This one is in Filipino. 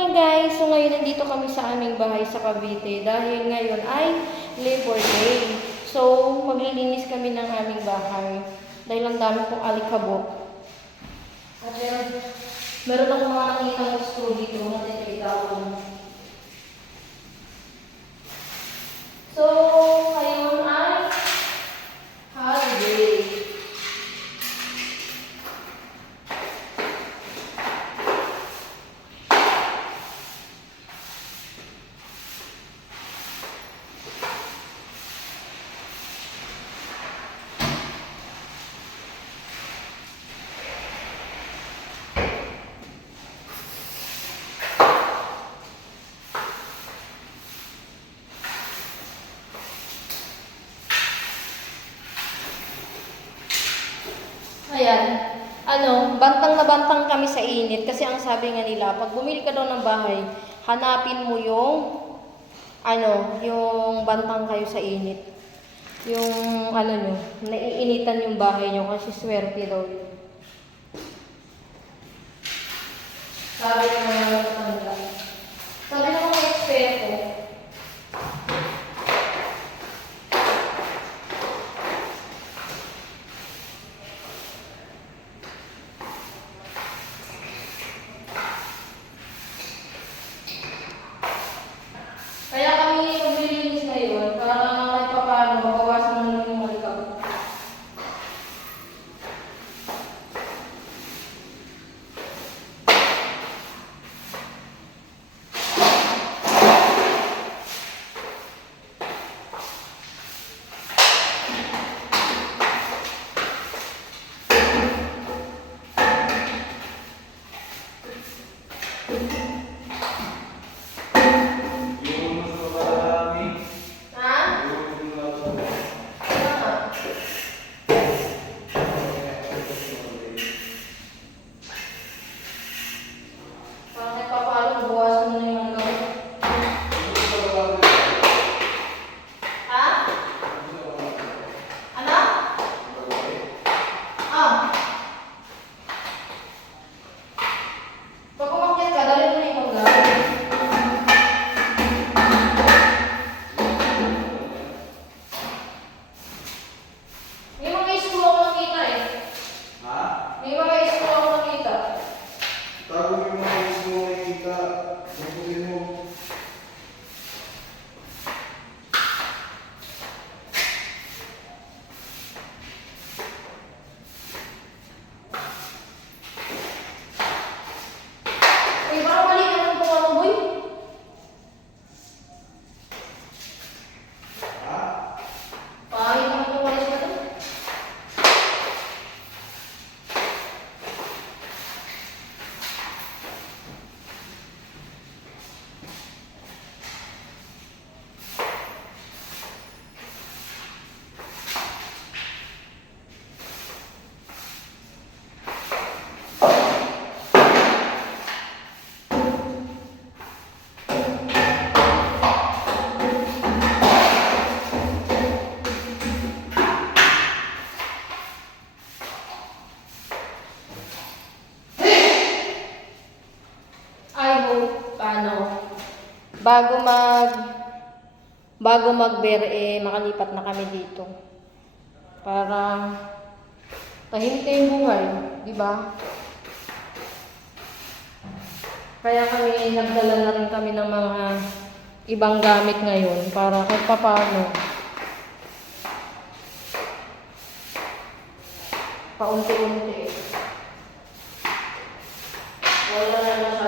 morning guys! So ngayon nandito kami sa aming bahay sa Cavite dahil ngayon ay Labor Day. So maglilinis kami ng aming bahay dahil ang dami pong alikabok. At meron, meron akong mga nakita gusto dito na tinitawan. So ngayon ay holiday. Ayan. Ano, bantang na bantang kami sa init kasi ang sabi nga nila, pag bumili ka daw ng bahay, hanapin mo yung ano, yung bantang kayo sa init. Yung ano nyo, naiinitan yung bahay nyo kasi swerte daw yun. Sabi ng mga bago mag, bago mag-bear, eh, makalipat na kami dito. Para, tahimik na yung buhay, di ba? Kaya kami, nagdala na rin kami ng mga ibang gamit ngayon para kahit papaano, paunti-unti. Wala na masyadong